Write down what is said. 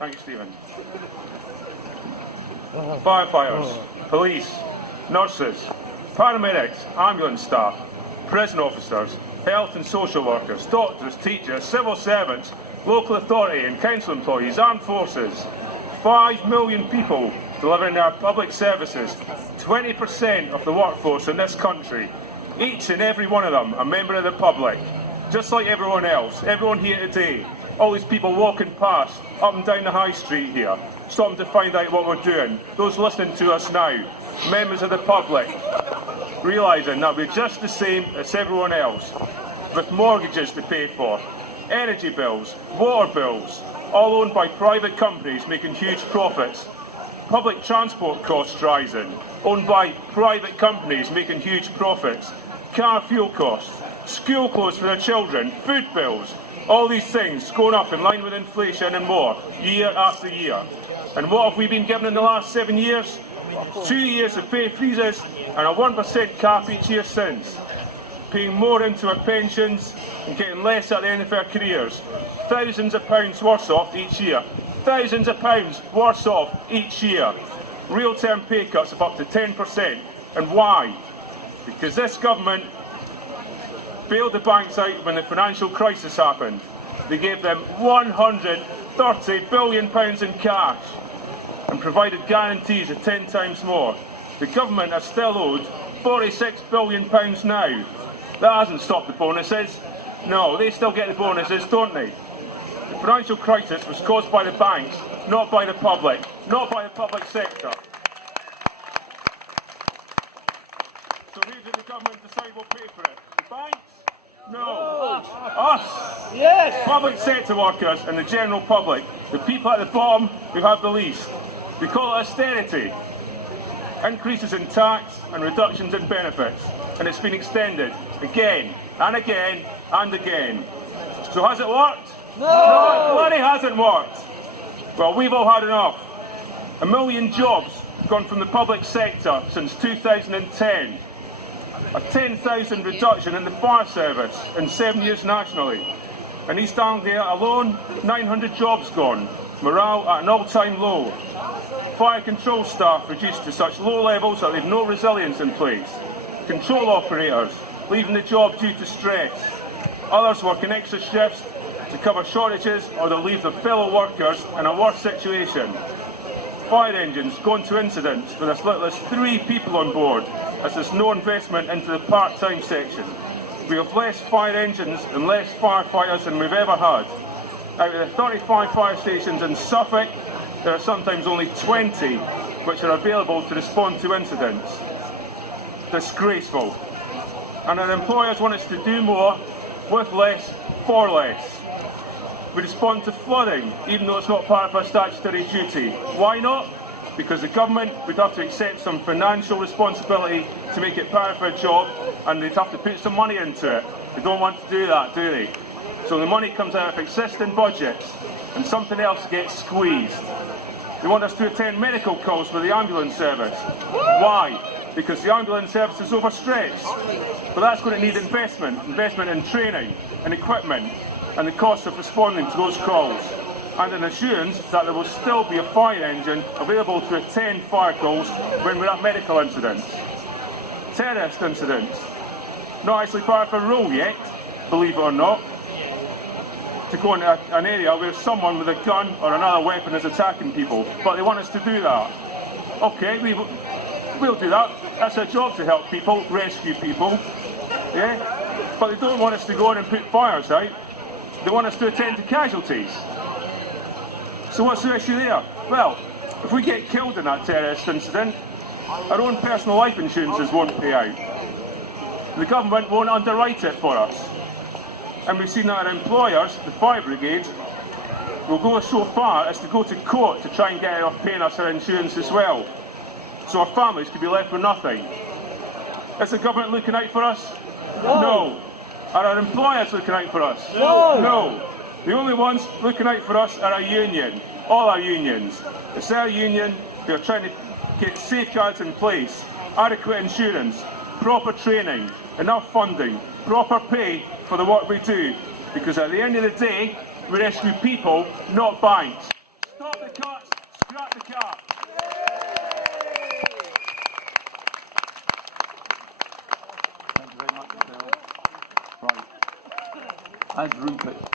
Thank you, Stephen. Firefighters, police, nurses, paramedics, ambulance staff, prison officers, health and social workers, doctors, teachers, civil servants, local authority and council employees, armed forces. 5 million people delivering our public services, 20% of the workforce in this country. Each and every one of them a member of the public, just like everyone else, everyone here today. All these people walking past, up and down the high street here, stopping to find out what we're doing. Those listening to us now, members of the public, realising that we're just the same as everyone else, with mortgages to pay for, energy bills, water bills, all owned by private companies making huge profits. Public transport costs rising, owned by private companies making huge profits. Car fuel costs, school clothes for their children, food bills, all these things going up in line with inflation and more, year after year. And what have we been given in the last 7 years? 2 years of pay freezes and a 1% cap each year since. Paying more into our pensions and getting less at the end of our careers. Thousands of pounds worse off each year. Thousands of pounds worse off each year. Real-term pay cuts of up to 10%. And why? Because this government bailed the banks out when the financial crisis happened. They gave them £130 billion in cash and provided guarantees of 10 times more. The government are still owed £46 billion now. That hasn't stopped the bonuses. No, they still get the bonuses, don't they? The financial crisis was caused by the banks, not by the public, not by the public sector. So who did the government decide will pay for it? The banks? No. Us. Yes. Public sector workers and the general public, the people at the bottom who have the least. We call it austerity. Increases in tax and reductions in benefits. And it's been extended again and again and again. So has it worked? No. No, it bloody hasn't worked. Well, we've all had enough. 1 million jobs gone from the public sector since 2010. A 10,000 reduction in the fire service in 7 years nationally. In East Anglia alone, 900 jobs gone. Morale at an all-time low. Fire control staff reduced to such low levels that they've no resilience in place. Control operators leaving the job due to stress. Others working extra shifts to cover shortages or they'll leave their fellow workers in a worse situation. Fire engines going to incidents with as little as 3 people on board, as there's no investment into the part-time section. We have less fire engines and less firefighters than we've ever had. Out of the 35 fire stations in Suffolk, there are sometimes only 20 which are available to respond to incidents. Disgraceful. And our employers want us to do more with less for less. We respond to flooding, even though it's not part of our statutory duty. Why not? Because the government would have to accept some financial responsibility to make it part of our job, and they'd have to put some money into it. They don't want to do that, do they? So the money comes out of existing budgets, and something else gets squeezed. They want us to attend medical calls with the ambulance service. Why? Because the ambulance service is overstretched. But that's going to need investment in training and equipment, and the cost of responding to those calls, and an assurance that there will still be a fire engine available to attend fire calls when we're at medical incidents. Terrorist incidents. Not actually part of a role yet, believe it or not, to go into an area where someone with a gun or another weapon is attacking people, but they want us to do that. Okay, we'll do that. That's our job, to help people, rescue people. Yeah? But they don't want us to go in and put fires out. They want us to attend to casualties. So what's the issue there? Well, if we get killed in that terrorist incident, our own personal life insurances won't pay out. The government won't underwrite it for us. And we've seen that our employers, the fire brigade, will go so far as to go to court to try and get out of paying us our insurance as well. So our families could be left with nothing. Is the government looking out for us? No. Are our employers looking out for us? No. The only ones looking out for us are our union, all our unions. It's our union who are trying to get safeguards in place, adequate insurance, proper training, enough funding, proper pay for the work we do. Because at the end of the day, we rescue people, not banks. Stop the Cap. Thank you very much, Phil. Right. As Rupert